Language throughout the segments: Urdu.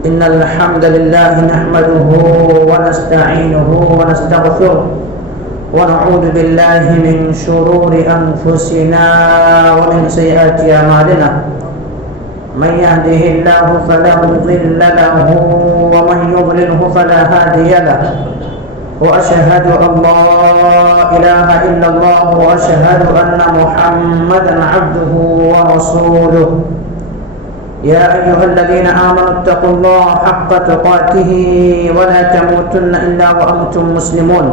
إن الحمد لله نحمده ونستعينه ونستغفره ونعوذ بالله من شرور أنفسنا ومن سيئات أعمالنا من يهده الله فلا مضل له ومن يضلله فلا هادي له وأشهد أن لا إله إلا الله وأشهد أن محمدا عبده ورسوله يا أيها الذين آمنوا اتقوا الله حق تقاته ولا تموتن إلا وأنتم مسلمون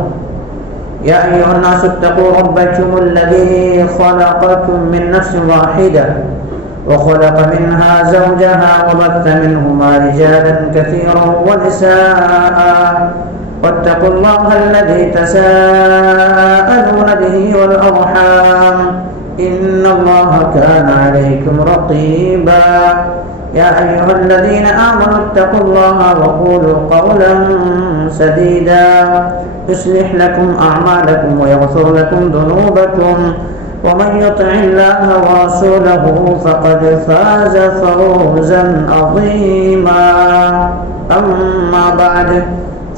يا أيها الناس اتقوا ربكم الذي خلقكم من نفس واحدة وخلق منها زوجها وبث منهما رجالا كثيرا ونساء واتقوا الله الذي تساءلون به والأرحام إن الله كان عليكم رقيبا يا أيها الذين آمنوا اتقوا الله وقولوا قولا سديدا يصلح لكم أعمالكم ويغفر لكم ذنوبكم ومن يطع الله ورسوله فقد فاز فوزا عظيما أما بعد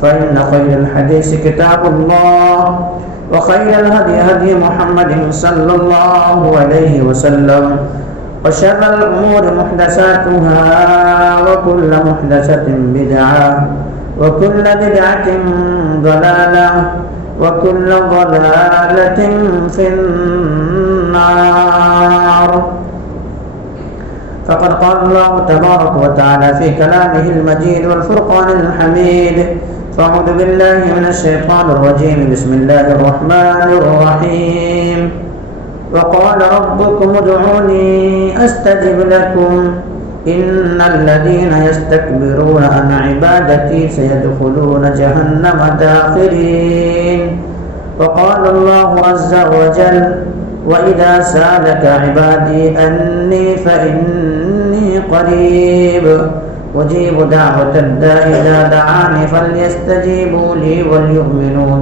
فإن خير الحديث كتاب الله وخير الهدي هدي محمد صلى الله عليه وسلم وشر الأمور محدثاتها وكل محدثة بدعة وكل بدعة ضلالة وكل ضلالة في النار. فقد قال الله تبارك وتعالى في كلامه المجيد والفرقان الحميد فأعوذ بالله من الشيطان الرجيم بسم الله الرحمن الرحيم وقال ربكم ادعوني أستجب لكم إن الذين يستكبرون عن عبادتي سيدخلون جهنم داخرين. وقال الله عز وجل وإذا سألك عبادي أني فإني قريب أجيب دعوة الداع إذا دعاني فليستجيبوا لي وليؤمنوا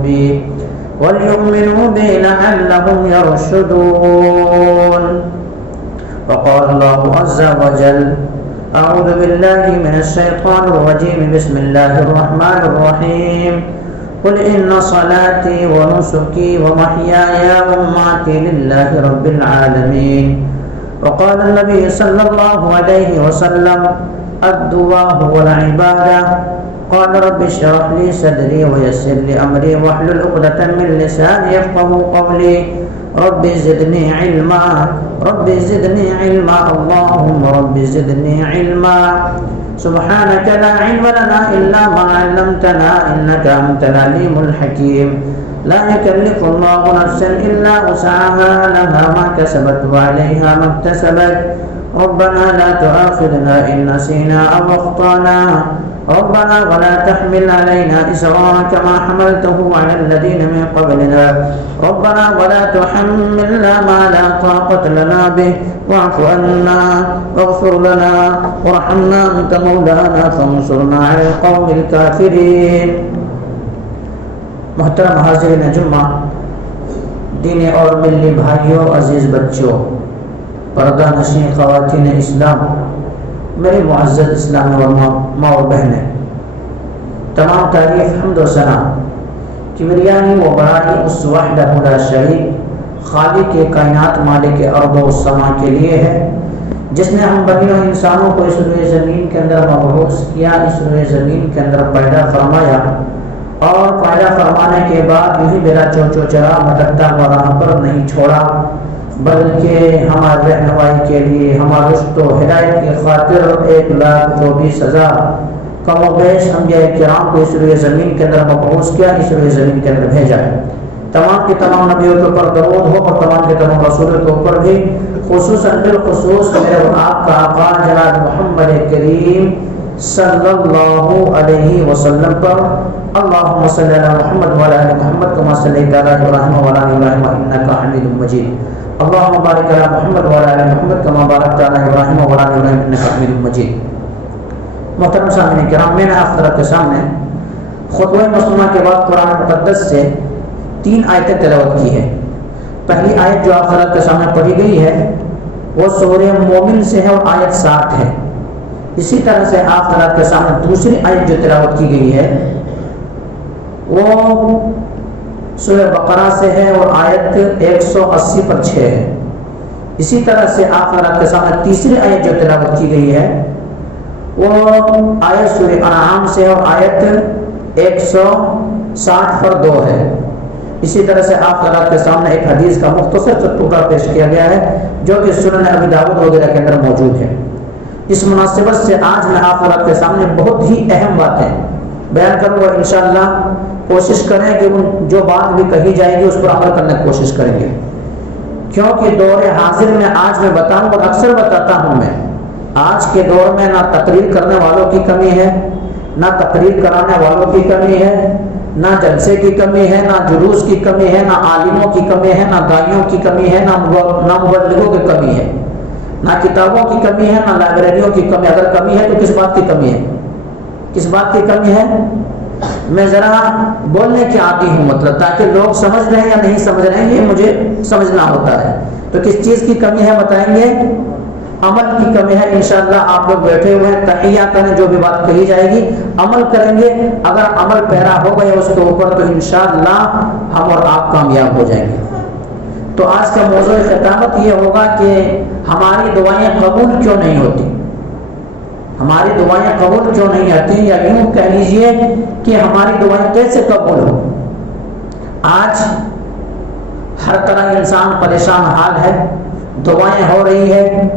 بي لعلهم يرشدون. وقال الله عز وجل أعوذ بالله من الشيطان الرجيم بسم الله الرحمن الرحيم قل إن صلاتي ونسكي ومحياي ومماتي لله رب العالمين. وقال النبي صلى الله عليه وسلم الدعاء هو العبادة. قال رب اشرح لي صدري ويسر لي أمري واحلل عقدة من لساني يفقهوا قولي رب زدني علما اللهم رب زدني علما سبحانك لا علم لنا إلا ما علمتنا إنك أنت العليم الحكيم. لا يكلف الله نفسا إلا وسعها لها ما كسبت وعليها ما اكتسبت ربنا لا تؤاخذنا إن نسينا أو أخطأنا ربنا ولا تحمل علينا إصرا كما حملته على الذين من قبلنا ربنا ولا تحملنا ما لا طاقة لنا به واعف عنا واغفر لنا وارحمنا أنت مولانا فانصرنا على القوم الكافرين. محترم حاضرین جمعہ، دینی اور ملی بھائیوں، عزیز بچوں، پردہ نشین خواتین اسلام، میرے معزز اسلام و ماں و بہنیں، تمام تعریف حمد و ثنا کبریائی و بڑائی اس وحدہ لا شریک خالق کائنات مالک ارض و السماء کے لیے ہے، جس نے ہم بنی و انسانوں کو اس روئے زمین کے اندر مبعوث کیا، اس روئے زمین کے اندر پیدا فرمایا اور پیدا فرمانے کے بعد یہی بلا چوچو چرا بھٹکتا ہوا راہ پر نہیں چھوڑا، بلکہ ہمارے رہنمائی کے لیے ہمارے رشد و ہدایت کی خاطر 1,24,000 کم و بیش انبیاء کرام کو اس روئے زمین کے اندر مبعوث کیا، اس روئے زمین کے اندر بھیجا ہے۔ تمام کی تمام نبیوں کے اوپر درود ہو اور تمام کے تمام رسولوں کے اوپر بھی خصوصاً بالخصوص میرے اور آپ کا آقا جناب محمد کریم صلی اللہ علیہ وسلم پر اللہم صلی علی محمد وعلی آل محمد کما صلیت علی ابراہیم وعلی آل ابراہیم انک حمید مجید. اللہم بارک علی محمد وعلی آل محمد کما بارکت علی ابراہیم وعلی آل ابراہیم انک حمید مجید. محترم سامعین کرام، میں نے آپ حضرات کے سامنے خطبہ مسلمہ کے بعد قرآن مقدس سے 3 آیتیں تلاوت کی ہے. پہلی آیت جو آپ حضرات کے سامنے پڑھی گئی ہے وہ سورہ مومن سے ہے اور آیت 60 ہے. اسی طرح سے آپ حضرات کے سامنے دوسری آیت جو تلاوت کی گئی ہے وہ سورہ بقرہ سے ہے اور آیت 180 پر 6 ہے۔ اسی طرح سے آپ حضرات کے سامنے تیسری آیت جو تلاوت کی گئی ہے وہ آیت سورہ انعام سے اور آیت 160 پر 2 ہے۔ اسی طرح سے آپ حضرات کے سامنے ایک حدیث کا مختصر سا ٹکڑا پیش کیا گیا ہے جو کہ سنن ابی داؤد وغیرہ کے اندر موجود ہے۔ اس مناسبت سے آج میں آپ حضرات کے سامنے بہت ہی اہم باتیں بیان کروں گا، انشاءاللہ کوشش کریں کہ جو بات بھی کہی جائے گی اس پر عمل کرنے کی کوشش کریں گے، کیونکہ دور حاضر میں آج میں بتاؤں اور اکثر بتاتا ہوں میں، آج کے دور میں نہ تقریر کرنے والوں کی کمی ہے، نہ تقریر کرانے والوں کی کمی ہے، نہ جلسے کی کمی ہے، نہ جلوس کی کمی ہے، نہ عالموں کی کمی ہے، نہ داعیوں کی کمی ہے، نہ مبلغوں کی کمی ہے، نہ کتابوں کی کمی ہے، نہ لائبریریوں کی کمی۔ اگر کمی ہے تو کس بات کی کمی ہے؟ کس بات کی کمی ہے؟ میں ذرا بولنے کی عادی ہوں، مطلب تاکہ لوگ سمجھ رہے ہیں یا نہیں سمجھ رہے ہیں یہ مجھے سمجھنا ہوتا ہے۔ تو کس چیز کی کمی ہے بتائیں گے؟ عمل کی کمی ہے۔ انشاءاللہ آپ لوگ بیٹھے ہوئے ہیں، تحیہ کریں، جو بھی بات کہی جائے گی عمل کریں گے۔ اگر عمل پیرا ہو گئے اس کے اوپر تو انشاءاللہ ہم اور آپ کامیاب ہو جائیں گے۔ تو آج کا موضوع خطابت یہ ہوگا کہ ہماری دعائیں قبول کیوں نہیں ہوتی، ہماری دعائیں قبول کیوں نہیں آتی، یا یوں کہہ لیجئے کہ ہماری دعائیں کیسے قبول ہو۔ آج ہر طرح انسان پریشان حال ہے، دعائیں ہو رہی ہے،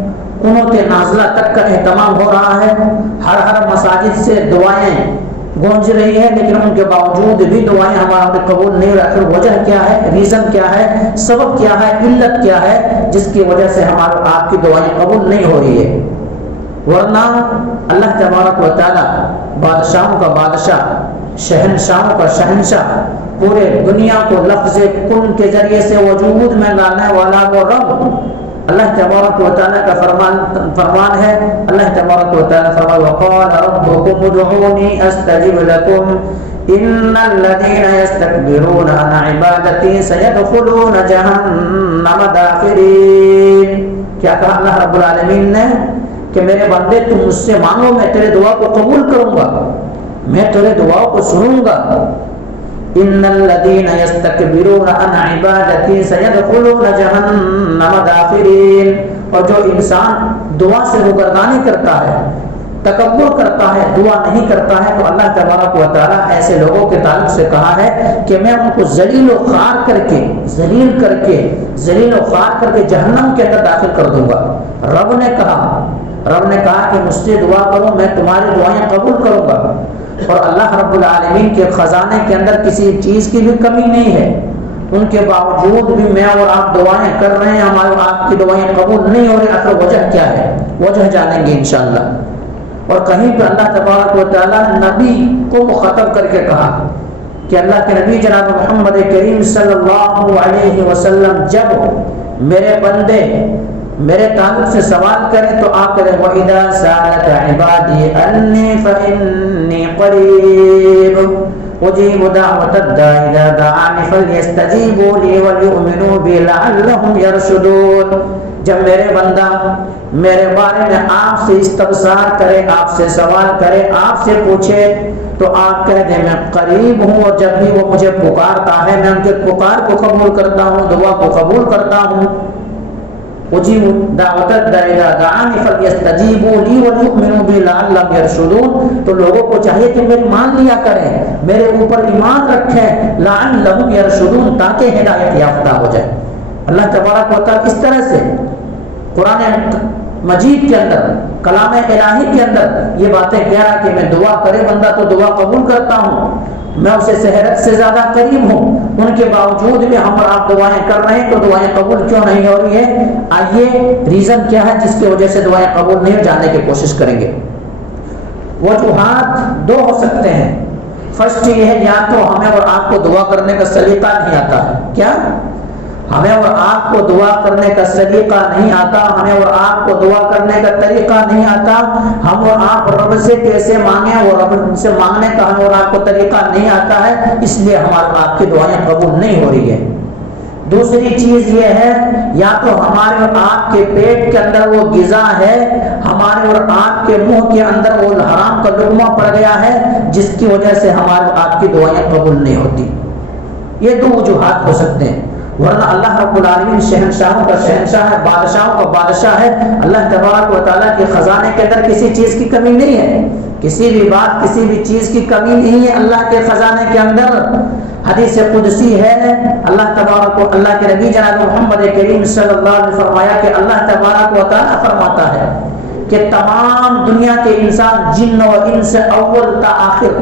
قنوت نازلہ تک کا اہتمام ہو رہا ہے، ہر مساجد سے دعائیں گونج رہی ہے، لیکن ان کے باوجود بھی دعائیں ہمارے قبول نہیں ہو رہی۔ وجہ کیا ہے، ریزن کیا ہے، سبب کیا ہے، علت کیا ہے جس کی وجہ سے ہمارے آپ کی دعائیں قبول نہیں ہو رہی ہے؟ ورنہ اللہ تبارک و تعالی بادشاہوں کا بادشاہ، شہنشاہوں کا شہنشاہ، پورے دنیا کو لفظ کن کے ذریعے سے وجود میں لانے والا وہ رب اللہ تبارک و تعالی کا فرمان ہے۔ اللہ تبارک و تعالی فرمائے وقال ربكم ادعوني استجب لكم ان الذين يستكبرون عن عبادتي سيدخلون جہنم داخرین۔ کیا کہا اللہ رب العالمین نے کہ میرے بندے تم مجھ سے مانگو، میں تیرے دعا کو قبول کروں گا، میں تیرے دعا کو سنوں گا۔ ان الذين يستكبرون عن عبادتي سيدخلون جہنم داخرین۔ اور جو انسان دعا سے روگردانی کرتا ہے، تکبر کرتا ہے، دعا نہیں کرتا ہے، تو اللہ تبارک و تعالیٰ ایسے لوگوں کے تعلق سے کہا ہے کہ میں ان کو ذلیل و خوار کر کے ذلیل و خوار کر کے جہنم کے اندر داخل کر دوں گا۔ رب نے کہا کہ مجھ سے دعا کرو، میں تمہاری دعائیں قبول کروں گا۔ اور اللہ رب العالمین کے خزانے کے اندر کسی چیز کی بھی کمی نہیں ہے، ان کے باوجود بھی میں اور آپ دعائیں کر رہے ہیں، ہمارے آپ کی دعائیں قبول نہیں ہو رہی۔ اصل وجہ کیا ہے، وجہ جانیں گے انشاءاللہ۔ اور کہیں پہ اللہ تبارک و تعالیٰ نبی کو مخاطب کر کے کہا کہ اللہ کے نبی جناب محمد کریم صلی اللہ علیہ وسلم جب میرے بندے میرے تعلق سے سوال کریں تو آپ کریں وَإِذَا سَأَلَكَ عِبَادِي أَنِّي فَإِنِّي قَرِيبٌ أُجِيبُ دَعْوَةَ الدَّاعِ إِذَا دَعَانِ فَلْيَسْتَجِيبُوا لِي وَلْيُؤْمِنُوا بِي لَعَلَّهُمْ يَرْشُدُونَ۔ جب میرے بندہ میرے بارے میں آپ سے استفسار کرے، آپ سے سوال کرے، آپ سے پوچھے تو آپ کہہ دیں میں قریب ہوں، اور جب بھی وہ مجھے پکارتا ہے میں ان کے پکار کو قبول کرتا ہوں، دعا کو قبول کرتا ہوں۔ اجیب دعوت الداعی اذا دعانی فلیستجیبوا لی ولیؤمنوا بی لعلہم یرشدون۔ تو لوگوں کو چاہیے کہ میری مان لیا کریں، میرے اوپر ایمان رکھیں، لعلہم یرشدون، تاکہ ہدایت یافتہ ہو جائے۔ اللہ تبارک و تعالیٰ اس طرح سے قرآن مجید کے اندر، کلام الہی کے اندر یہ باتیں کہہ رہا کہ میں دعا کرے بندہ تو دعا قبول کرتا ہوں، میں اسے صحت سے زیادہ قریب ہوں، ان کے باوجود بھی ہم اور آپ دعائیں کر رہے ہیں، تو دعائیں قبول کیوں نہیں ہو رہی ہے؟ آئیے ریزن کیا ہے جس کی وجہ سے دعائیں قبول نہیں ہو، جاننے کی کوشش کریں گے۔ وجوہات دو ہو سکتے ہیں۔ فرسٹ یہ ہے یا تو ہمیں اور آپ کو دعا کرنے کا سلیقہ نہیں آتا ہے۔ کیا؟ ہمیں اور آپ کو دعا کرنے کا سلیقہ نہیں آتا، ہمیں اور آپ کو دعا کرنے کا طریقہ نہیں آتا، ہم اور آپ رب سے کیسے مانگیں وہ رب سے مانگنے کا ہمیں اور آپ کو طریقہ نہیں آتا ہے، اس لیے ہمارے آپ کی دعائیں قبول نہیں ہو رہی ہے۔ دوسری چیز یہ ہے یا تو ہمارے اور آپ کے پیٹ کے اندر وہ غذا ہے، ہمارے اور آپ کے منہ کے اندر وہ حرام کا لقمہ پڑ گیا ہے جس کی وجہ سے ہمارے اور آپ کی دعائیں قبول نہیں ہوتی۔ یہ دو وجوہات ہو سکتے ہیں، ورنہ اللہ رب العالمین شہنشاہوں کا شہنشاہ ہے، بادشاہوں کا بادشاہ ہے۔ اللہ تبارک و تعالیٰ کے خزانے کے اندر کسی چیز کی کمی نہیں ہے، کسی بھی بات کسی بھی چیز کی کمی نہیں ہے اللہ کے خزانے کے اندر۔ حدیث قدسی ہے، اللہ تبارک و اللہ کے نبی جناب محمد کریم صلی اللہ علیہ وسلم فرمایا کہ اللہ تبارک و تعالیٰ فرماتا ہے کہ تمام دنیا کے انسان جن و انس اول تا آخر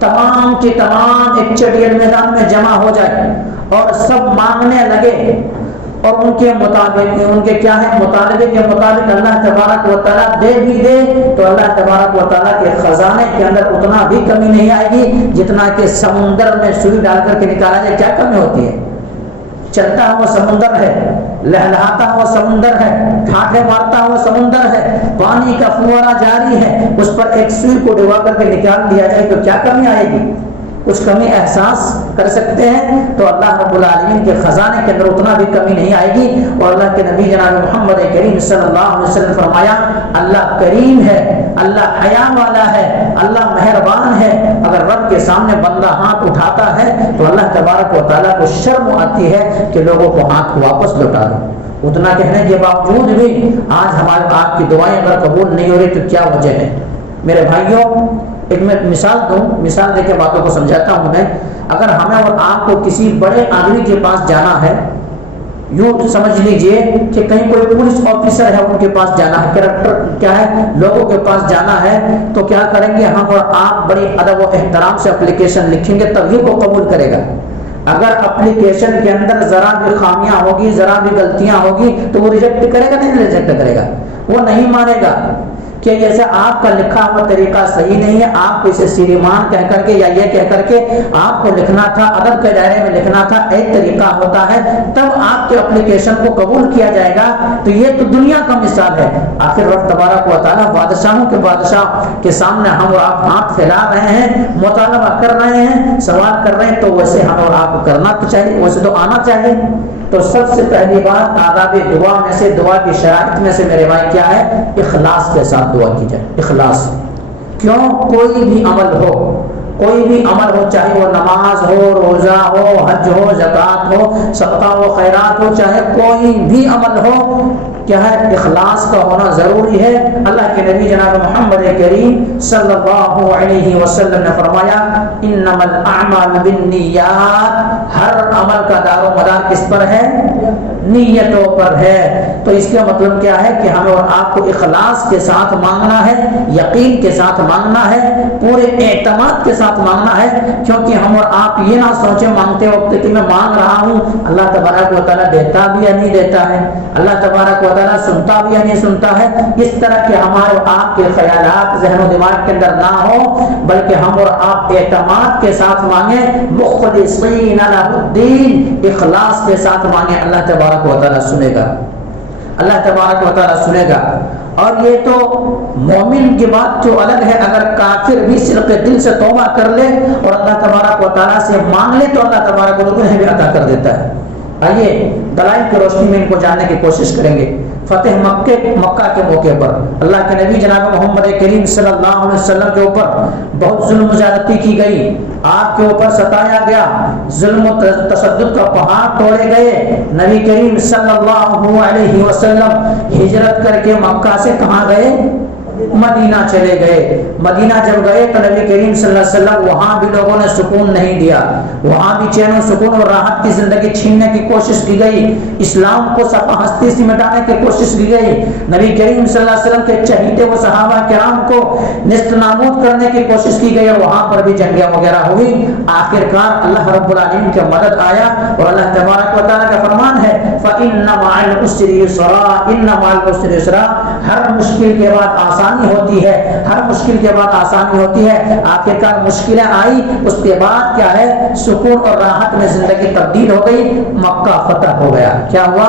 تمام کے تمام ایک چڑیل میدان میں جمع ہو جائے اور سب مانگنے لگے اور ان کے مطابق ان کے کیا ہے مطالبے کے مطابق اللہ تبارک و تعالیٰ دے بھی دے تو اللہ تبارک و تعالیٰ کے خزانے کے اندر اتنا بھی کمی نہیں آئے گی جتنا کہ سمندر میں سوئی ڈال کر کے نکالا جائے کیا کمی ہوتی ہے؟ چلتا ہوا سمندر ہے، لہلہاتا ہوا سمندر ہے، ٹھاٹھے مارتا ہوا سمندر ہے، پانی کا فوارہ جاری ہے، اس پر ایک سوئی کو ڈبا کر کے نکال دیا جائے تو کیا کمی آئے گی؟ کچھ کمی احساس کر سکتے ہیں؟ تو اللہ رب العالمین کے خزانے کے اندر اتنا بھی کمی نہیں آئے گی۔ اور اللہ کے نبی جناب محمد کریم صلی اللہ علیہ وسلم فرمایا اللہ کریم ہے، اللہ حیا والا ہے، اللہ مہربان ہے۔ اگر رب کے سامنے بندہ ہاتھ اٹھاتا ہے تو اللہ تبارک و تعالیٰ کو شرم آتی ہے کہ لوگوں کو ہاتھ واپس لوٹا دو۔ اتنا کہنے کے باوجود بھی آج ہمارے آپ کی دعائیں اگر قبول نہیں ہو رہی تو کیا وجہ ہے؟ میرے بھائیوں ایک میں مثال دوں، مثال دے کے باتوں کو سمجھاتا ہوں میں۔ اگر ہمیں اور آپ کو کسی بڑے آدمی کے پاس جانا ہے، یوں سمجھ لیجئے کہ کہیں کوئی پولیس آفیسر ہے ان کے پاس جانا ہے، کریکٹر کیا ہے لوگوں کے پاس جانا ہے تو کیا کریں گے ہم اور آپ؟ بڑی ادب و احترام سے اپلیکیشن لکھیں گے تبھی وہ قبول کرے گا۔ اگر اپلیکیشن کے اندر ذرا بھی خامیاں ہوگی، ذرا بھی غلطیاں ہوگی تو وہ ریجیکٹ کرے گا نہیں ریجیکٹ کرے گا؟ وہ نہیں مانے گا کہ جیسے آپ کا لکھا ہوا طریقہ صحیح نہیں ہے، آپ کو اسے سریمان کہہ کر کے یا یہ کہہ کر کے آپ کو لکھنا تھا، ادب کے دائرے میں لکھنا تھا، ایک طریقہ ہوتا ہے تب آپ کے اپلیکیشن کو قبول کیا جائے گا۔ تو یہ تو دنیا کا مثال ہے۔ آخر رب تبارک و تعالیٰ بادشاہوں کے بادشاہ کے سامنے ہم اور آپ ہاتھ پھیلا رہے ہیں، مطالبہ کر رہے ہیں، سوال کر رہے ہیں، تو ویسے ہم اور آپ کو کرنا تو چاہیے، ویسے تو آنا چاہیے۔ تو سب سے پہلی بات آداب دعا میں سے، دعا کی شرائط میں سے میرے بھائی کیا ہے؟ اخلاص کے ساتھ دعا کی جائے۔ اخلاص کیوں؟ کوئی بھی عمل ہو، کوئی بھی عمل ہو، چاہے وہ نماز ہو، روزہ ہو، حج ہو، زکوٰۃ ہو، صدقہ و خیرات ہو، چاہے کوئی بھی عمل ہو، کیا ہے؟ اخلاص کا ہونا ضروری ہے۔ اللہ کے نبی جناب محمد کریم صلی اللہ علیہ وسلم نے فرمایا انما الاعمال بالنیات، ہر عمل کا دار و مدار کس پر ہے؟ نیتوں پر ہے۔ تو اس کا مطلب کیا ہے کہ ہمیں اور آپ کو اخلاص کے ساتھ مانگنا ہے، یقین کے ساتھ مانگنا ہے، پورے اعتماد کے ساتھ مانگنا ہے، کیونکہ ہم اور آپ یہ نہ سوچیں مانگتے وقت کہ میں مانگ رہا ہوں اللہ تبارک و تعالیٰ دیتا بھی یا نہیں دیتا ہے، اللہ تبارک و تعالیٰ سنتا بھی یا نہیں سنتا ہے۔ اس طرح کے ہمارے آپ کے خیالات ذہن و دماغ کے اندر نہ ہو، بلکہ ہم اور آپ اعتماد کے ساتھ مانگیں، مخلصین لہ الدین، اخلاص کے ساتھ مانگیں، اللہ تبارک و تعالیٰ سنے گا، اللہ تبارک و تعالیٰ سنے گا۔ اور یہ تو مومن کی بات جو الگ ہے، اگر کافر بھی صدق دل سے توبہ کر لے اور اللہ تبارک و تعالیٰ سے مانگ لے تو اللہ تبارک و تعالیٰ بھی عطا کر دیتا ہے۔ آئیے دلائل کی روشنی میں ان کو جاننے کی کوشش کریں گے۔ فتح مکہ کے موقع پر اللہ کے نبی جناب محمد کریم صلی اللہ علیہ وسلم کے اوپر بہت ظلم و زیادتی کی گئی، آپ کے اوپر ستایا گیا، ظلم و تشدد کا پہاڑ توڑے گئے۔ نبی کریم صلی اللہ علیہ وسلم ہجرت کر کے مکہ سے کہاں گئے؟ مدینہ چلے گئے۔ مدینہ جب گئے تو نبی کریم صلی اللہ علیہ وسلم وہاں بھی لوگوں نے سکون نہیں دیا، وہاں بھی چین و سکون اور راحت کی زندگی چھیننے کی کوشش کی گئی، اسلام کو صفحہ ہستی سے مٹانے کی کوشش کی گئی، نبی کریم صلی اللہ علیہ وسلم کے چہیتے و صحابہ کرام کو نیست نابود کرنے کی کوشش کی گئی، اور وہاں پر بھی جنگیں وغیرہ ہوئی۔ آخرکار اللہ رب العالمین کی مدد آیا اور اللہ تبارک و تعالیٰ کا فرمان ہے فَإِنَّ مَعَ الْعُسْرِ يُسْرًا، إِنَّ مَعَ الْعُسْرِ يُسْرًا، ہر مشکل کے بعد آسانی ہوتی ہے، ہر مشکل کے بعد آسانی ہوتی ہے۔ آخرکار مشکلیں آئی، اس کے بعد کیا ہے؟ سکون اور راحت میں زندگی تبدیل ہو گئی، مکہ فتح ہو گیا۔ کیا ہوا؟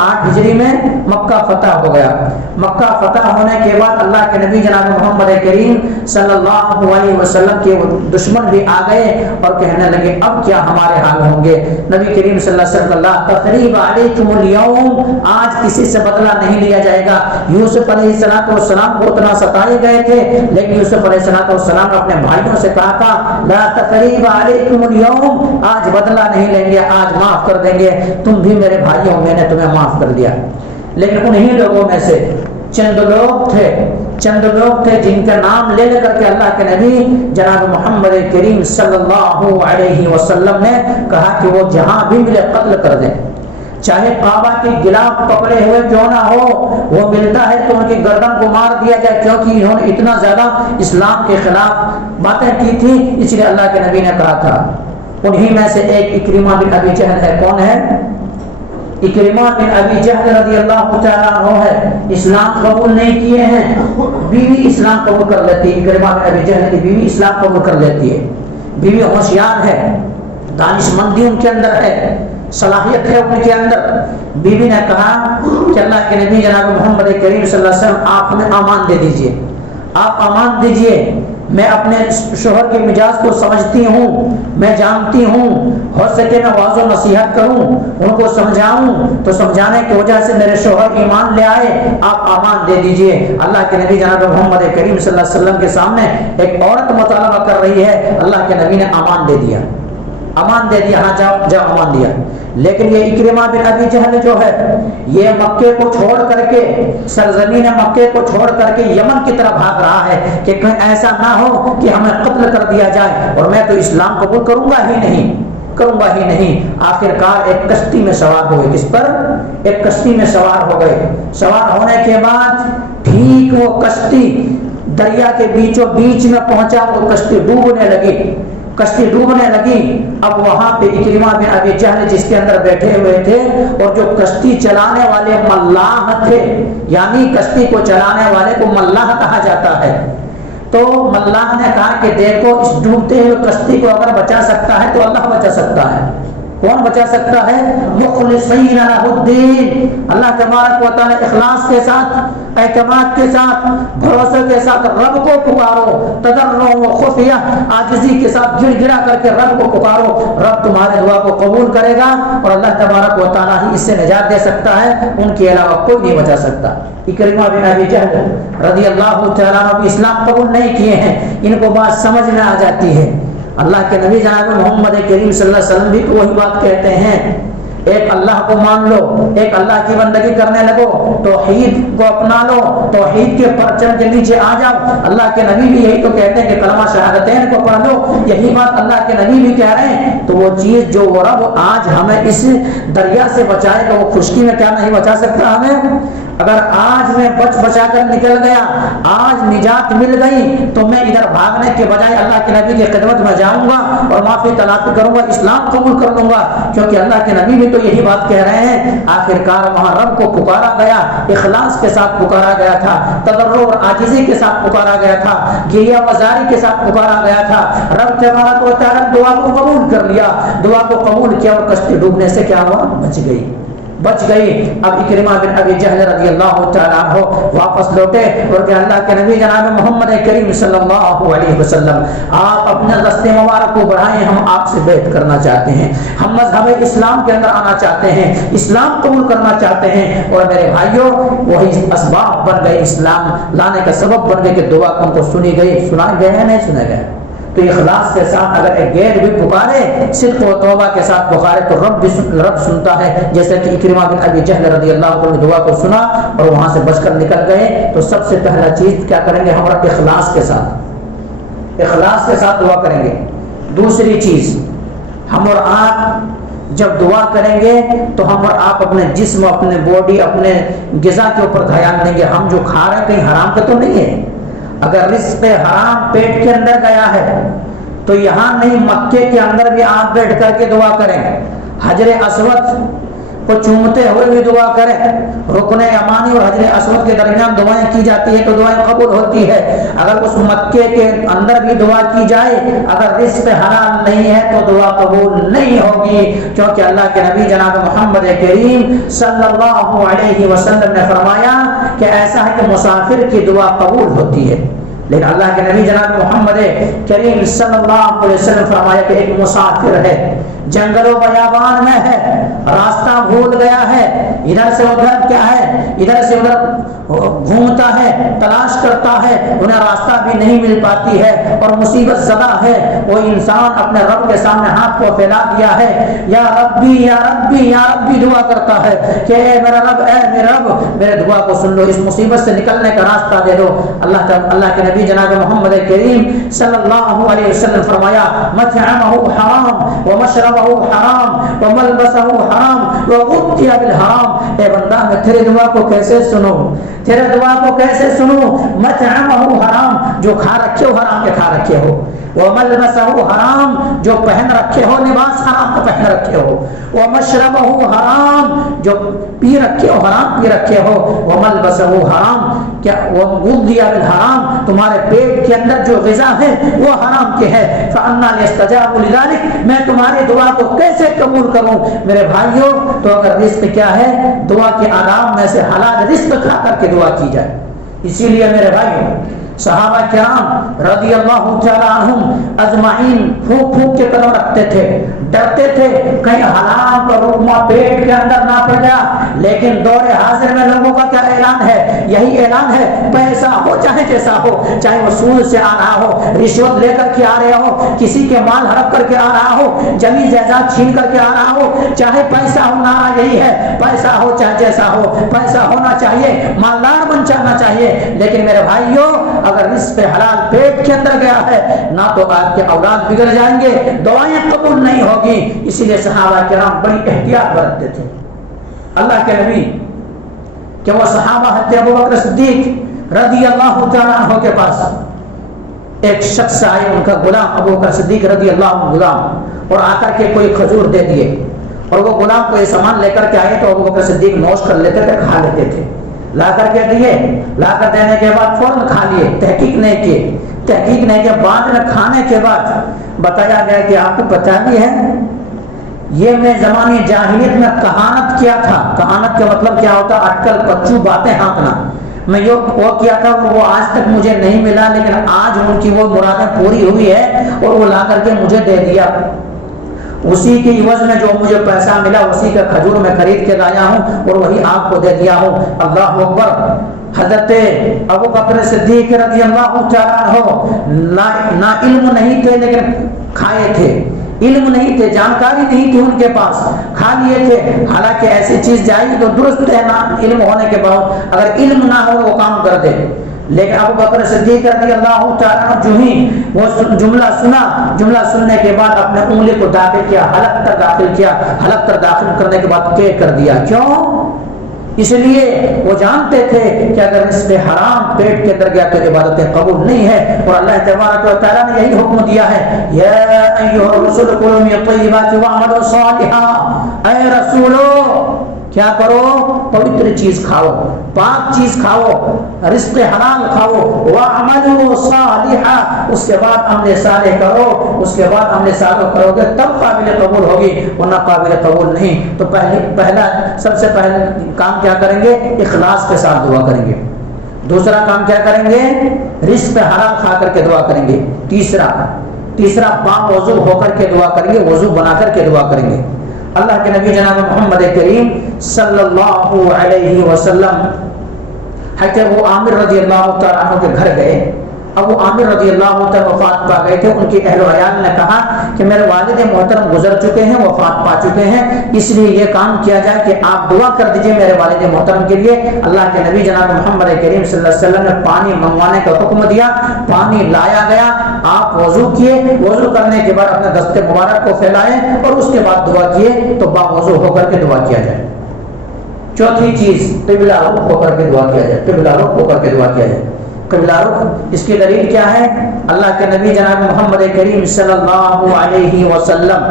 8 ہجری میں مکہ فتح ہو گیا۔ مکہ فتح ہونے کے بعد اللہ کے نبی جناب محمد کریم صلی اللہ علیہ وسلم کے دشمن بھی آ گئے اور کہنے لگے اب کیا ہمارے حال ہوں گے۔ نبی کریم صلی اللہ علیہ وسلم تقریب علیکم اليوم، آج کسی سے بدلہ نہیں لیا جائے گا۔ یوسف علیہ السلام کو اتنا ستائے گئے تھے، لیکن یوسف علیہ السلام نے اپنے بھائیوں سے کہا تھا لا تقریب علیکم اليوم، آج بدلہ نہیں لیں گے، آج معاف کر دیں گے، تم بھی میرے بھائیوں، میں نے تمہیں معاف کر دیا۔ لیکن انہی لوگوں میں سے چند لوگ تھے جن کا نام لے کر کے اللہ کے نبی جناب محمد کریم صلی اللہ علیہ وسلم نے کہا کہ وہ جہاں بھی ملے قتل کر دیں، چاہے کعبہ کی گلاف پکڑے ہوئے کیوں نہ ہو، وہ ملتا ہے تو ان کی گردن کو مار دیا جائے، کیونکہ انہوں نے اتنا زیادہ اسلام کے خلاف باتیں کی تھی، اس لیے اللہ کے نبی نے کہا تھا۔ انہی میں سے ایک اکرمہ بن ابی جہل ہے۔ کون ہے؟ اکرمہ بن ابی جہل رضی اللہ تعالیٰ عنہ ہے۔ اسلام قبول نہیں کیے ہیں، بیوی اسلام قبول کر لیتی ہے۔ اکرمہ بن ابی جہل کی بیوی اسلام قبول کر لیتی ہے۔ بیوی ہوشیار ہے، دانش مندی ان کے اندر ہے، صلاحیت ہے ان کے اندر۔ بیوی نے کہا کہ اللہ کے نبی جناب محمد کریم صلی اللہ علیہ وسلم آپ ہمیں امان دے دیجئے، آپ امان دیجئے، میں اپنے شوہر کے مزاج کو سمجھتی ہوں، میں جانتی ہوں، ہو سکے میں واضح و نصیحت کروں، ان کو سمجھاؤں، تو سمجھانے کی وجہ سے میرے شوہر ایمان لے آئے، آپ امان دے دیجئے۔ اللہ کے نبی جناب محمد کریم صلی اللہ علیہ وسلم کے سامنے ایک عورت مطالبہ کر رہی ہے، اللہ کے نبی نے امان دے دیا، امان دے دیا، ہاں جاؤ جاؤ امان دیا۔ لیکن یہ اکرمہ بن ابی جہل جو ہے، یہ مکے کو چھوڑ کر کے، سرزمین مکے کو چھوڑ کر کے یمن کی طرف بھاگ رہا ہے کہ کہیں ایسا نہ ہو کہ ہمیں قتل کر دیا جائے، اور میں تو اسلام قبول کروں گا ہی نہیں۔ آخرکار ایک کشتی میں سوار ہوئے، کس پر؟ ایک کشتی میں سوار ہو گئے۔ سوار ہونے کے بعد ٹھیک وہ کشتی دریا کے بیچوں بیچ میں پہنچا، وہ کشتی ڈوبنے لگی۔ اب وہاں پہ اکرمہ بن ابی جہل جس کے اندر بیٹھے ہوئے تھے، اور جو کشتی چلانے والے ملاح تھے، یعنی کشتی کو چلانے والے کو ملاح کہا جاتا ہے، تو ملاح نے کہا کہ دیکھو اس ڈوبتے ہوئے کشتی کو اگر بچا سکتا ہے تو اللہ بچا سکتا ہے۔ کون بچا سکتا ہے؟ مخلصین لہ الدین، اللہ تبارک و تعالی اخلاص کے ساتھ، اعتماد کے ساتھ، بھروسے کے ساتھ رب کو پکارو، تضرع و خفیہ، عاجزی کے ساتھ گڑ گڑا کر کے رب کو پکارو، رب تمہارے دعا کو قبول کرے گا، اور اللہ تبارک و تعالی ہی اس سے نجات دے سکتا ہے، ان کے علاوہ کوئی نہیں بچا سکتا۔ اکرمہ بن ابی جہل رضی اللہ تعالیٰ عنہ بھی اسلام قبول نہیں کیے ہیں، ان کو بات سمجھ میں آ جاتی ہے۔ اللہ کے نبی جناب محمد کریم صلی اللہ علیہ وسلم بھی وہی بات کہتے ہیں، ایک اللہ کو مان لو، ایک اللہ کی بندگی کرنے لگو، توحید کو اپنا لو، توحید کے پرچم کے نیچے آ جاؤ۔ اللہ کے نبی بھی یہی تو کہتے ہیں کہ کلمہ شہادتین کو پڑھ لو، یہی بات اللہ کے نبی بھی کہہ رہے ہیں۔ تو وہ چیز جو وہ رب آج ہمیں اس دریا سے بچائے گا، وہ خشکی میں کیا نہیں بچا سکتا ہمیں؟ اگر آج میں بچا کر نکل گیا، آج نجات مل گئی، تو میں ادھر بھاگنے کے بجائے اللہ کے نبی کی خدمت میں جاؤں گا اور معافی طلب کروں گا، اسلام قبول کر لوں گا، کیونکہ اللہ کے نبی بھی تو یہی بات کہہ رہے ہیں۔ آخرکار وہاں رب کو پکارا گیا، اخلاص کے ساتھ پکارا گیا تھا، تضرع اور عاجزی کے ساتھ پکارا گیا تھا، گریہ وزاری کے ساتھ پکارا گیا تھا۔ رب تبارک و تعالی دعا کو قبول کر لیا، دعا کو قبول کیا، اور کشتی ڈوبنے سے کیا ہوا؟ بچ گئی۔ اب اکرمہ بن ابی جہل رضی اللہ تعالیٰ عنہ واپس لوٹے اور کہ اللہ کے نبی جناب محمد کریم صلی اللہ علیہ وسلم، آپ اپنے دست مبارک کو بڑھائیں، ہم آپ سے بیعت کرنا چاہتے ہیں، ہم مذہب اسلام کے اندر آنا چاہتے ہیں، اسلام قبول کرنا چاہتے ہیں۔ اور میرے بھائیوں، وہی اسباب بن گئے، اسلام لانے کا سبب بن گئے کہ دعا کو تو سنی گئی، سنا گیا ہے نہیں سنا گیا؟ تو اخلاص کے ساتھ اگر ایک غیر بھی پکارے، صدق و توبہ کے ساتھ پکارے، تو رب سنتا ہے۔ جیسے کہ اکرمہ بن ابی جہل رضی اللہ عنہ نے دعا کو سنا اور وہاں سے بچ کر نکل گئے، تو سب سے پہلا چیز کیا کریں گے؟ ہم رب اخلاص کے ساتھ دعا کریں گے۔ دوسری چیز، ہم اور آپ جب دعا کریں گے تو ہم اور آپ اپنے جسم، اپنے باڈی، اپنے غذا کے اوپر دھیان دیں گے۔ ہم جو کھا رہے ہیں کہیں حرام کا تو نہیں ہے؟ اگر رزق حرام پیٹ کے اندر گیا ہے تو یہاں نہیں، مکے کے اندر بھی آپ بیٹھ کر کے دعا کریں۔ حجر اسود کو چومتے ہوئے بھی دعا کریں. رکن یمانی اور حجر اسود کے درمیان دعائیں کی جاتی ہیں تو دعائیں قبول ہوتی ہے. اگر اس مکے کے اندر بھی دعا کی جائے اگر رزق حلال نہیں ہے تو دعا قبول نہیں ہوگی, کیونکہ اللہ کے نبی جناب محمد کریم صلی اللہ علیہ وسلم نے فرمایا کہ ایسا ہے کہ مسافر کی دعا قبول ہوتی ہے. لیکن اللہ کے نبی جناب محمد کریم صلی اللہ علیہ وسلم فرمایا کہ ایک مسافر ہے, جنگل و بیابان میں ہے, راستہ بھول گیا ہے, ادھر سے ادھر کیا ہے, ادھر سے ادھر گھومتا ہے, تلاش کرتا ہے, انہیں راستہ بھی نہیں مل پاتی ہے اور مصیبت زدہ ہے. وہ انسان اپنے رب کے سامنے ہاتھ کو پھیلا دیا ہے, یا ربی یا ربی یا ربی دعا کرتا ہے کہ اے میرا رب, اے میرا رب میرے دعا کو سن لو, اس مصیبت سے نکلنے کا راستہ دے دو. اللہ کے نبی جناب محمد کریم صلی اللہ علیہ وسلم فرمایا مطعمہ حرام ومشربہ حرام وملبسہ حرام وغطی بالحرام. اے بندہ میں تیرے دعا کو کیسے سنوں, تیرے دعا کو کیسے سنوں. مطعمہ حرام, جو کھا رکھے ہو حرام کے کھا رکھے ہو, وملبسہ حرام, جو پہن رکھے ہو لباس حرام کا پہن رکھے ہو, ومشربہ حرام, جو پی رکھے ہو حرام پی رکھے ہو, وملبسہ حرام, کیا وغطی بالحرام, تمہارے پیٹ کے اندر جو غذا ہے وہ حرام کی ہے. فَأَنَّا لِيَسْتَجَابُ لِذَلِكَ, میں تمہاری دعا کو کیسے قبول کروں. میرے بھائیوں, تو اگر رزق کیا ہے, دعا کے آداب میں سے حلال رزق کھا کر کے دعا کی جائے. اسی لیے میرے بھائیوں, صحابہ کرام رضی اللہ تعالی عنہم اجمعین پھونک پھونک کے قدم رکھتے تھے, ڈرتے تھے کہیں حرام کا لقمہ پیٹ کے اندر نہ پڑ جائے. لیکن دور حاضر میں لوگوں کا کیا اعلان ہے, یہی اعلان ہے, پیسہ ہو چاہے جیسا ہو, چاہے وہ سود سے آ رہا ہو, رشوت لے کر کے آ رہے ہو, کسی کے مال ہڑپ کر کے آ رہا ہو, زمین جائیداد چھین کر کے آ رہا ہو, چاہے پیسہ ہو, نعرہ یہی ہے, پیسہ ہو چاہے جیسا ہو, پیسہ ہونا چاہیے, مالدار بن جانا چاہیے. لیکن میرے بھائیوں, اگر رزق حلال پیٹ کے اندر گیا ہے نہ تو آپ کے اولاد بگڑ جائیں گے, دعائیں قبول نہیں ہوگی. اسی لیے صحابہ کرام بڑی احتیاط برتتے تھے. اللہ کے نبی کہ وہ صحابہ حضرت ابوبکر صدیق رضی اللہ تعالیٰ عنہ کے پاس ایک شخص آئے, ان کا غلام ابوبکر صدیق رضی اللہ عنہ غلام, اور آ کر کے کوئی کھجور دے دیے, اور وہ غلام کو یہ سامان لے کر کے آئے تو ابوبکر صدیق نوش کر لیتے تھے, کھا لیتے تھے. لا کر کے دیے, لا کر دینے کے بعد فوراً کھا لیے, تحقیق نہیں کیے. تحقیق نہیں کیا, بعد میں کھانے کے بعد بتایا گیا کہ آپ کو پتہ بھی ہے یہ میں زمانے جاہلیت میں کہانت کیا تھا. کہانت کا مطلب کیا ہوتا, اٹکل پچو باتیں ہانکنا. میں وہ کیا تھا, وہ آج تک مجھے نہیں ملا, لیکن آج ان کی وہ مرادیں پوری ہوئی ہے اور وہ لا کر کے مجھے دے دیا. اسی کی عوض میں جو مجھے پیسہ ملا اسی کا کھجور میں خرید کے لایا ہوں اور وہی آپ کو دے دیا ہوں. اللہ اکبر. حضرت ابو بکر صدیق رضی اللہ تعالیٰ عنہ نہ علم نہیں تھے لیکن کھائے تھے, علم نہیں تھے, جانکاری نہیں تھی ان کے پاس, کھا لیے تھے. حالانکہ ایسی چیز جائے تو درست ہے نا علم ہونے کے بعد, اگر علم نہ ہو وہ کام کر دے. لیکن ابو بکر صدیق رضی اللہ تعالیٰ عنہ جو ہی وہ جملہ سنا, جملہ سننے کے بعد اپنے انگلی کو داخل کیا, حلق تک داخل کیا, حلق تک داخل کرنے کے بعد طے کر دیا. کیوں؟ اس لیے وہ جانتے تھے کہ اگر اس میں حرام پیٹ کے اندر گیا تو عبادتیں قبول نہیں ہے. اور اللہ تبارک و تعالیٰ نے یہی حکم دیا ہے, یا ایھا الرسول کلوا من الطیبات واعملوا صالحا, اے رسولو کیا کرو, پوتر چیز کھاؤ, پاک چیز کھاؤ, رزق حلال کھاؤ, واعملوا صالحا, اس کے بعد عمل صالح کرو, اس کے بعد عمل صالح کرو گے تب قابل قبول ہوگی, ورنہ قابل قبول نہیں. تو پہلا سب سے پہلا کام کیا کریں گے, اخلاص کے ساتھ دعا کریں گے. دوسرا کام کیا کریں گے, رزق حلال کھا کر کے دعا کریں گے. تیسرا باوضو ہو کر کے دعا کریں گے, وضو بنا کر کے دعا کریں گے. اللہ کے نبی جناب محمد کریم صلی اللہ علیہ وسلم حضرت ابو عامر رضی اللہ تعالیٰ عنہ کے گھر گئے. ابو عامر رضی اللہ تعالیٰ وفات پا گئے تھے. ان کی اہل و عیال نے کہا کہ میرے والد محترم گزر چکے ہیں, وفات پا چکے ہیں, اس لیے یہ کام کیا جائے کہ آپ دعا کر دیجئے میرے والد محترم کے لیے. اللہ کے نبی جناب محمد کریم صلی اللہ علیہ وسلم نے پانی منگوانے کا حکم دیا. پانی لایا گیا, آپ وضو کیے, وضو کرنے کے بعد اپنے دست مبارک کو پھیلائے اور اس کے بعد دعا کیے تو باوضو ہو کر کے دعا کیا جائے. چوتھی چیز, قبلہ رخ ہو کر کے دعا کیا جائے. قبلہ رخ ہو کر کے دعا کیا جائے. قبلہ رخ, اس کی دلیل کیا ہے, اللہ کے نبی جناب محمد کریم صلی اللہ علیہ وسلم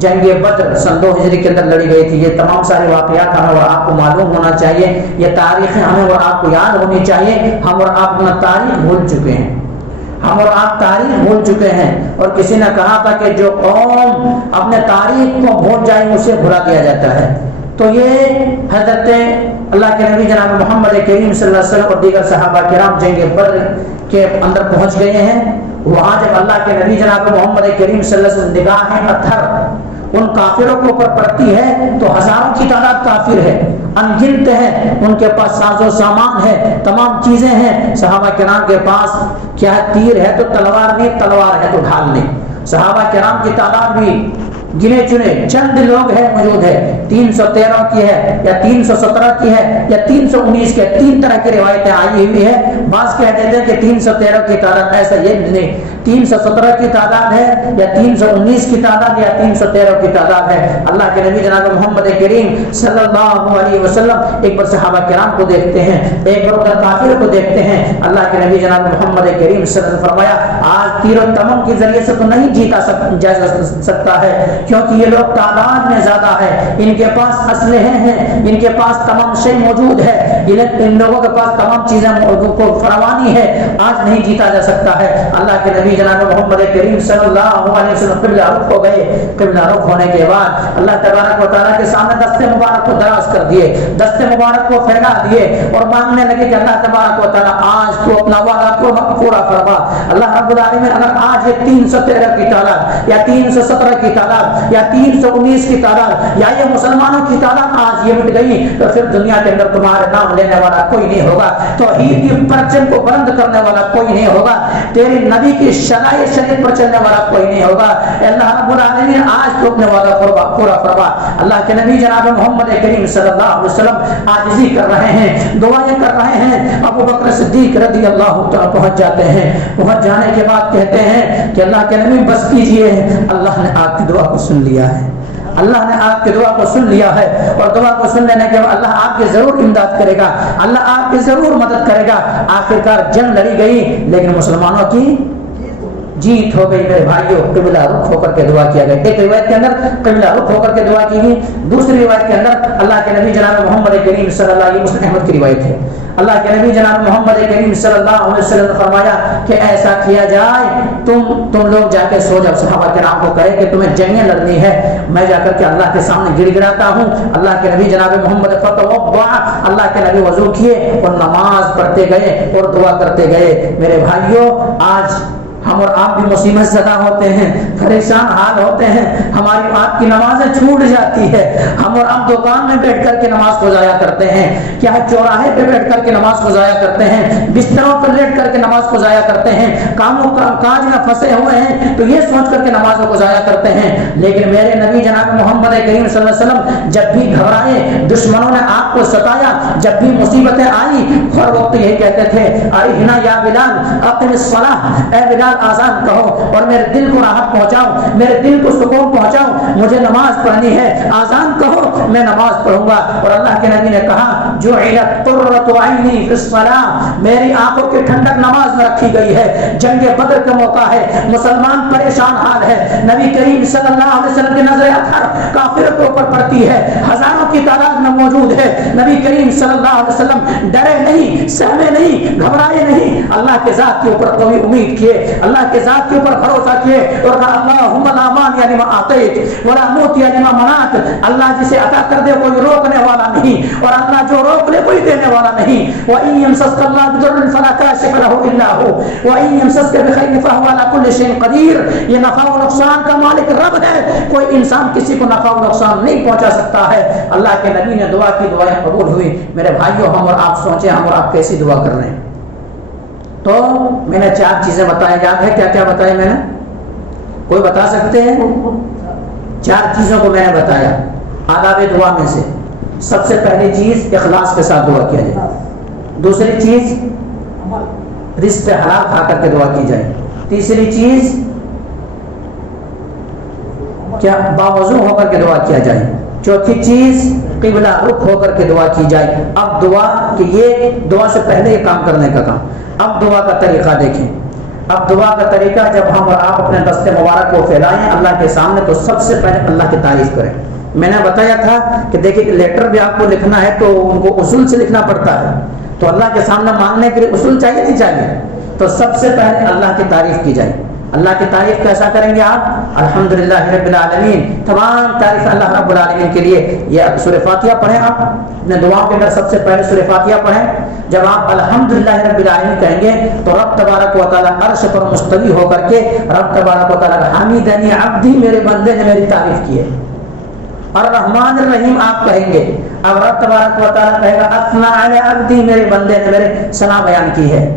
جنگ بدر سن 2 ہجری کے اندر لڑی گئی تھی. یہ تمام سارے واقعات ہمیں اور آپ کو معلوم ہونا چاہیے. یہ تاریخیں ہمیں اور آپ کو یاد ہونی چاہیے. ہم اور آپ اپنا تاریخ بھول چکے ہیں. ہم اور آپ تاریخ بھول چکے ہیں. اور کسی نے کہا تھا کہ جو قوم اپنے تاریخ کو بھول جائے اسے بھلا دیا جاتا ہے. تو یہ حضرت اللہ کے نبی جناب محمد کریم صلی اللہ علیہ وسلم اور دیگر صحابہ کرام جنگ بدر کے اندر پہنچ گئے ہیں. وہاں جب اللہ کے نبی جناب محمد کریم صلی اللہ علیہ وسلم نگاہ پتھر ان کافروں کے اوپر پڑتی ہے تو ہزاروں کی تعداد کافر ہے, انگنت ہے, ان کے پاس ساز و سامان ہے, تمام چیزیں ہیں. صحابہ کرام کے پاس کیا ہے, تیر ہے تو تلوار نہیں, تلوار ہے تو ڈھال نہیں. صحابہ کرام کی تعداد بھی گنے چنے چند لوگ ہیں موجود ہے. 313 کی ہے یا 317 کی ہے یا 319 کی ہے. 3 طرح کی روایتیں آئی ہوئی ہے. بعض کہتے ہیں کہ 313 کی تعداد, ایسا یہ نہیں, 317 کی تعداد ہے یا 319 کی تعداد یا 313 کی تعداد ہے. اللہ کے نبی جناب محمد کریم صلی اللہ علیہ وسلم ایک بار صحابہ کرام کو دیکھتے ہیں, ایک بار ادھر کافر کو دیکھتے ہیں. اللہ کے نبی جناب محمد کریم صلی اللہ علیہ وسلم فرمایا, آج تیر و تمم کے ذریعے سے تو نہیں جیتا جا سکتا ہے, کیونکہ یہ لوگ تعداد میں زیادہ ہے, ان کے پاس اسلحے ہیں, ان کے پاس تمام شے موجود ہے, ان لوگوں کے پاس تمام چیزیں کو فراوانی ہے, آج نہیں جیتا جا سکتا ہے. اللہ کے نبی جناب محمد کریم صلی اللہ علیہ وسلم قبلہ رخ ہو گئے. قبلہ رخ ہونے کے بعد اللہ تبارک و تعالیٰ کے سامنے دست مبارک کو دراز کر دیے, دست مبارک کو پھیلا دیے اور مانگنے لگے کہ اللہ تبارک و تعالیٰ آج تو اپنا وعدہ پورا فرما. اللہ رب العالمین اگر آج یہ 313 کی تعداد یا 317 کی تعداد یا 319 کی تعداد یا یہ مسلمانوں کی تعداد آج یہ مٹ گئی تو پھر دنیا کے اندر تمہارے نام لینے والا کوئی نہیں ہوگا, توحید کی پرچم کو بلند کرنے والا کوئی نہیں ہوگا, تیرے نبی کی شرائع شریعت پر چلنے والا کوئی نہیں ہوگا. اللہ رب العالمین آج تو اپنے وعدہ پورا فرما. اللہ کے نبی جناب محمد کریم صلی اللہ علیہ وسلم عاجزی کر رہے ہیں, دعائیں کر رہے ہیں. ابو بکر صدیق رضی اللہ تعالیٰ پہنچ جاتے ہیں. پہنچ جانے کے بعد کہتے ہیں کہ اللہ کے نبی بس کیجئے, اللہ نے آپ کی دعا کو سن لیا ہے, اللہ نے آپ کی دعا کو سن لیا ہے. اور دعا کو سن لینے کے بعد اللہ آپ کی ضرور امداد کرے گا, اللہ آپ کی ضرور مدد کرے گا. آخرکار جنگ لڑی گئی لیکن مسلمانوں کی جیت ہو گئی. میرے بھائیوں, قبلہ رخ ہو کر کے دعا کیا گیا. ایک روایت کے اندر قبلہ رخ ہو کر کے دعا کی گئی, دوسری روایت کے اندر اللہ کے نبی جناب محمد کریم صلی اللہ علیہ وسلم, احمد کی روایت ہے, اللہ کے نبی جناب محمد کریم صلی اللہ علیہ وسلم نے فرمایا کہ ایسا کیا جائے, تم لوگ جا کے سو جاؤ. صحابہ کرام کو کہے کہ تمہیں جنگیں لڑنی ہے, میں جا کر کے اللہ کے سامنے گڑ گڑاتا ہوں. اللہ کے نبی جناب محمد فتوضا, اللہ کے نبی وضو کیے اور نماز پڑھتے گئے اور دعا کرتے گئے. میرے بھائیوں, آج ہم اور آپ بھی مصیبت زدہ ہوتے ہیں, پریشان حال ہوتے ہیں, ہماری آپ کی نمازیں چھوٹ جاتی ہے. ہم اور آپ دکان میں بیٹھ کر کے نماز کو ضائع کرتے ہیں, کیا ہے چوراہے پہ بیٹھ کر کے نماز کو ضائع کرتے ہیں, بستروں پر لیٹ کر کے نماز کو ضائع کرتے ہیں, کاموں کاج میں پھنسے ہوئے ہیں تو یہ سوچ کر کے نمازوں کو ضائع کرتے ہیں. لیکن میرے نبی جناب محمد کریم صلی اللہ علیہ وسلم جب بھی گھبرائے, دشمنوں نے آپ کو ستایا, جب بھی مصیبتیں آئی, ہر وقت یہی کہتے تھے, ارحنا یا بلال اقم الصلاۃ, اے بلال آزان کہو اور میرے دل کو راحت پہنچاؤ, میرے دل کو سکون پہنچاؤ, مجھے نماز پڑھنی ہے, آزان کہو میں نماز پڑھوں گا. اور اللہ کے نبی نے کہا جعلت قرۃ عینی فی الصلاۃ, میری آنکھوں کی ٹھنڈک نماز میں رکھی گئی ہے. جنگ بدر کا موقع ہے, مسلمان پریشان حال ہے, نبی کریم صلی اللہ علیہ وسلم کی نظر اثر کافروں کے اوپر پڑتی ہے, ہزاروں کی تعداد میں موجود ہے. نبی کریم صلی اللہ علیہ وسلم ڈرے نہیں, سہمے نہیں, گھبرائے نہیں, اللہ کے ذات کے اوپر کوئی امید کیے, اللہ کے ذات کے اوپر بھروسہ کیے اور کہا اللہم لا مانع لما اعطیت ولا معطی لما منعت. اللہ جسے عطا کر دے کوئی روکنے والا نہیں, اور اللہ جو روک لے کوئی دینے والا نہیں. وَإِن يَمْسَسْكَ اللَّهُ بِضُرٍّ فَلَا كَاشِفَ لَهُ إِلَّا هُوَ وَإِن يَمْسَسْكَ بِخَيْرٍ فَهُوَ عَلَى كُلِّ شَيْءٍ قَدِيرٌ. یہ نفع و نقصان کا مالک رب ہے, کوئی انسان کسی کو نفع و نقصان نہیں پہنچا سکتا ہے. اللہ کے نبی نے دعا کی, دعائیں قبول ہوئی. میرے بھائیوں, ہم اور آپ سوچیں ہم اور آپ کیسی دعا کر رہے ہیں. تو میں نے 4 چیزیں بتایا, یاد ہے کیا کیا بتایا میں نے؟ کوئی بتا سکتے ہیں؟ 4 چیزوں کو میں نے بتایا آداب دعا میں سے. سب سے پہلی چیز اخلاص کے ساتھ دعا کیا جائے, دوسری چیز رزق حلال کھا کر کے دعا کی جائے, تیسری چیز کیا باوضو ہو کر کے دعا کیا جائے, چوتھی چیز قبلہ رخ ہو کر کے دعا کی جائے. اب دعا کہ یہ دعا سے پہلے یہ کام کرنے کا کام. اب دعا کا طریقہ دیکھیں. اب دعا کا طریقہ، جب ہم اور آپ اپنے دست مبارک کو پھیلائیں اللہ کے سامنے تو سب سے پہلے اللہ کی تعریف کریں۔ میں نے بتایا تھا کہ دیکھیں کہ لیٹر بھی آپ کو لکھنا ہے تو ان کو اصول سے لکھنا پڑتا ہے، تو اللہ کے سامنے مانگنے کے لیے اصول چاہیے نہیں چاہیے؟ تو سب سے پہلے اللہ کی تعریف کی جائے۔ اللہ کی تعریف کیسا کریں گے آپ؟ الحمدللہ رب العالمین، تمام تعریف اللہ رب العالمین کے لیے۔ یہ سورہ فاتحہ پڑھیں، آپ اپنے دعاؤں کے اندر سب سے پہلے سورہ فاتحہ پڑھیں۔ جب آپ الحمدللہ رب العالمین کہیں گے تو رب تبارک و تعالیٰ عرش پر مستوی ہو کر کے رب تبارک و تعالیٰ حمیدنی عبدی، میرے بندے نے میری تعریف کی ہے۔ اور رحمان الرحیم آپ کہیں گے، اب رب تبارک و تعالیٰ کہے گا اثنا علی عبدی، میرے بندے نے میرے ثنا بیان کی ہے۔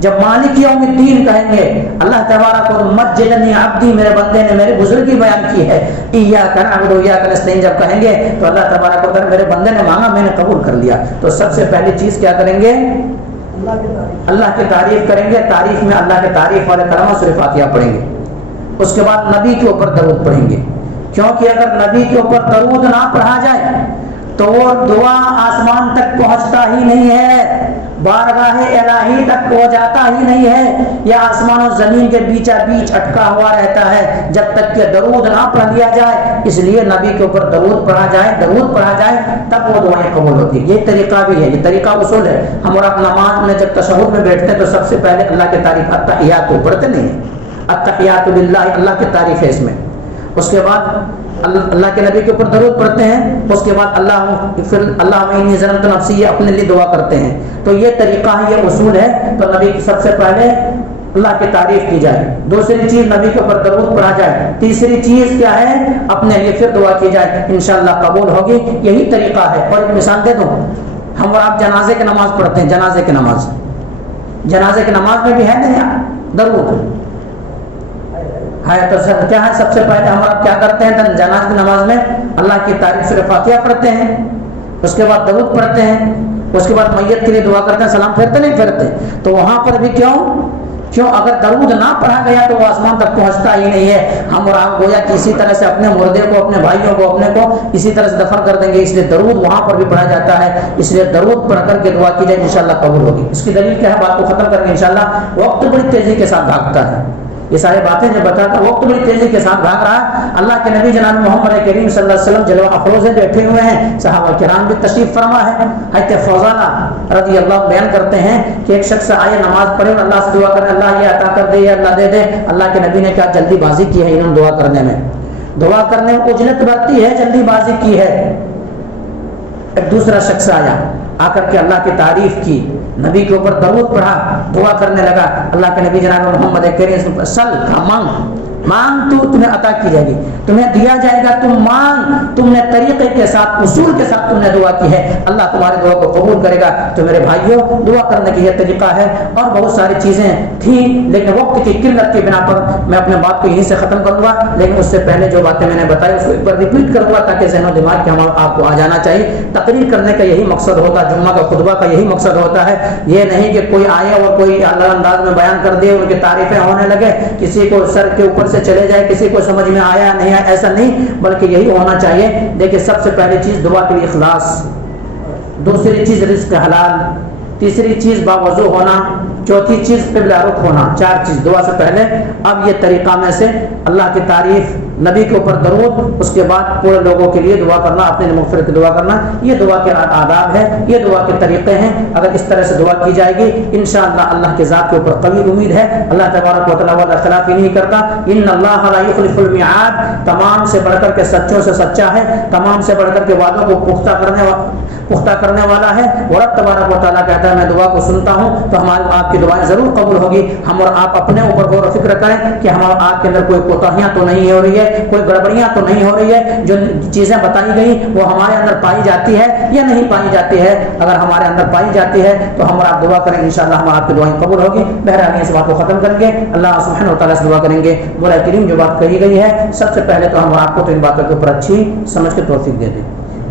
جب مالک یوم الدین کہیں گے اللہ تبارک و مجدنی عبدی، میرے بندے نے میرے بزرگی بیان کی ہے۔ ایاک نعبد و ایاک نستعین جب کہیں گے تو اللہ تبارک و تعالیٰ میرے بندے نے مانگا میں نے قبول کر لیا۔ تو سب سے پہلی چیز کیا کریں گے؟ اللہ کی تعریف کریں گے۔ تعریف میں اللہ کے تعریف والے کلمہ سورہ فاتحہ پڑھیں گے۔ اس کے بعد نبی کے اوپر درود پڑھیں گے، کیونکہ اگر نبی کے اوپر درود نہ پڑھا جائے تو وہ دعا آسمان تک پہنچتا ہی نہیں ہے، بارگاہ الہی تک پہنچ جاتا ہی نہیں ہے، یا آسمان و زمین کے بیچا بیچ اٹکا ہوا رہتا ہے جب تک کہ درود نہ پڑھ لیا جائے۔ اس لیے نبی کے اوپر درود پڑھا جائے تب وہ دعائیں قبول ہوتی ہیں۔ یہ طریقہ بھی ہے، یہ طریقہ اصول ہے۔ ہم اور آپ نماز میں جب تشہد میں بیٹھتے ہیں تو سب سے پہلے اللہ کی تعریف، التحیات پڑھتے نہیں ہیں، التحیات للہ، اللہ کی تعریف ہے اس میں۔ اس کے بعد اللہ کے نبی کے اوپر درود پڑھتے ہیں، اس کے بعد اللہ انی ظلمت نفسی، یہ اپنے لیے دعا کرتے ہیں۔ تو یہ طریقہ ہے، یہ اصول ہے۔ تو نبی سب سے پہلے اللہ کی تعریف کی جائے، دوسری چیز نبی کے اوپر درود پڑھا جائے، تیسری چیز کیا ہے؟ اپنے لیے پھر دعا کی جائے، انشاءاللہ قبول ہوگی۔ یہی طریقہ ہے۔ اور ایک مثال دے دوں، ہم اور آپ جنازے کی نماز پڑھتے ہیں، جنازے کی نماز میں بھی ہے نہیں درود ہے؟ تو کیا ہے؟ سب سے پہلے ہم آپ کیا کرتے ہیں؟ جنازے کی نماز میں اللہ کی تعریف سورہ فاتحہ پڑھتے ہیں، اس کے بعد درود پڑھتے ہیں، اس کے بعد میت کے لیے دعا کرتے ہیں، سلام پھیرتے نہیں پھیرتے؟ تو وہاں پر بھی کیوں اگر درود نہ پڑھا گیا تو وہ آسمان تک پہنچتا ہی نہیں ہے۔ ہم اور آپ گویا کسی طرح سے اپنے مردے کو، اپنے بھائیوں کو، اپنے کو اسی طرح سے دفن کر دیں گے، اس لیے درود وہاں پر بھی پڑھا جاتا ہے۔ اس لیے درود پڑھ کر کے دعا کی جائے، انشاءاللہ قبول ہوگی۔ اس کی دلیل کیا ہے؟ بات کو ختم کریں گے انشاءاللہ۔ وقت بڑی تیزی کے ساتھ بھاگتا ہے، یہ ساری باتیں جو بتاتا وقت بڑی تیزی کے ساتھ بھاگ رہا ہے۔ اللہ کے نبی جناب محمد کریم صلی اللہ علیہ وسلم جلوہ افروز بیٹھے ہوئے ہیں، صحابہ کرام بھی تشریف فرما ہے۔ حضرت فوزانہ رضی اللہ بیان کرتے ہیں کہ ایک شخص آئے، نماز پڑھے اور اللہ سے دعا کرنے، اللہ یہ عطا کر دے یا اللہ دے دے۔ اللہ کے نبی نے کہا جلدی بازی کی ہے انہوں نے دعا کرنے میں اجلت برتی ہے، جلدی بازی کی ہے۔ ایک دوسرا شخص آیا، آ کر کے اللہ کی تعریف کی، نبی کے اوپر درود پڑھا، دعا کرنے لگا۔ اللہ کے نبی جناب محمد کریم سل کا مانگ تو تمہیں عطا کی جائے گی، تمہیں دیا جائے گا، تم مانگ، تم نے طریقے کے ساتھ، اصول کے ساتھ تم نے دعا کی ہے، اللہ تمہاری دعا کو قبول کرے گا۔ تو میرے بھائیوں، دعا کرنے کی یہ طریقہ ہے، اور بہت ساری چیزیں تھیں لیکن وقت کی قلت کی بنا پر میں اپنے بات کو یہیں سے ختم کروں گا۔ لیکن اس سے پہلے جو باتیں میں نے بتائی اس کو ایک بار ریپیٹ کروں گا تاکہ ذہن و دماغ کے ہمارا آپ کو آ جانا چاہیے۔ تقریر کرنے کا یہی مقصد ہوتا ہے، جمعہ کا خطبہ کا یہی مقصد ہوتا ہے، یہ نہیں کہ کوئی آئے اور کوئی اللہ انداز میں بیان کر دے، ان کی تعریفیں ہونے لگے، کسی کو سر کے اوپر سے چلے جائے، کسی کو سمجھ میں آیا نہیں آیا، ایسا نہیں، بلکہ یہی ہونا چاہیے۔ دیکھیں سب سے پہلی چیز دعا کے لیے اخلاص، دوسری چیز رزق حلال، تیسری چیز باوضو ہونا، چوتھی چیز قبلہ رخ ہونا، چار چیز دعا سے پہلے۔ اب یہ طریقہ میں سے اللہ کی تعریف، نبی کے اوپر درود، اس کے بعد پورے لوگوں کے لیے دعا کرنا، اپنے مغفرت کی دعا کرنا، یہ دعا کے آداب ہے، یہ دعا کے طریقے ہیں۔ اگر اس طرح سے دعا کی جائے گی انشاءاللہ اللہ کے ذات کے اوپر قوی امید ہے، اللہ تبارک و تعالیٰ وعدہ خلافی نہیں کرتا۔ ان اللہ لا یخلف المیعاد، تمام سے بڑھ کر کے سچوں سے سچا ہے، تمام سے بڑھ کر کے وعدوں کو پختہ کرنے والا ہے۔ اور رب تبارک و تعالیٰ کہتا ہے میں دعا کو سنتا ہوں، تو ہماری آپ کی دعائیں ضرور قبول ہوگی۔ ہم اور آپ اپنے اوپر غور و فکر کریں کہ ہمارا آپ کے اندر کوئی کوتاہیاں تو نہیں ہو رہی ہے، کوئی گڑبڑیاں تو نہیں ہو رہی ہے، جو چیزیں بتائی گئی وہ ہمارے اندر پائی جاتی ہے یا نہیں پائی جاتی ہے۔ اگر ہمارے اندر پائی جاتی ہے تو ہم اور آپ دعا کریں، انشاءاللہ ہم آپ کی دعائیں قبول ہوگی۔ بہرحال اس بات کو ختم کریں گے، اللہ سبحانہ و تعالیٰ سے دعا کریں گے مولا کریم جو بات کہی گئی ہے سب سے پہلے تو ہم آپ کو تو ان باتوں کے اوپر اچھی سمجھ کے توفیق دے دیں۔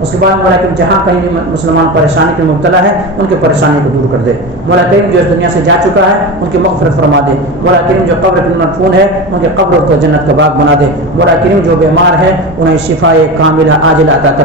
اس کے بعد مولا کریم جہاں کہیں بھی مسلمان پریشانی میں مبتلا ہے ان کی پریشانی کو دور کر دے۔ مولا کریم جو اس دنیا سے جا چکا ہے ان کی مغفرت فرما دے۔ مولا کریم جو قبر میں مدفون ہے ان کے قبر کو جنت کا باغ بنا دے۔ مولا کریم جو بیمار ہے انہیں شفائے کاملہ عاجلہ عطا کر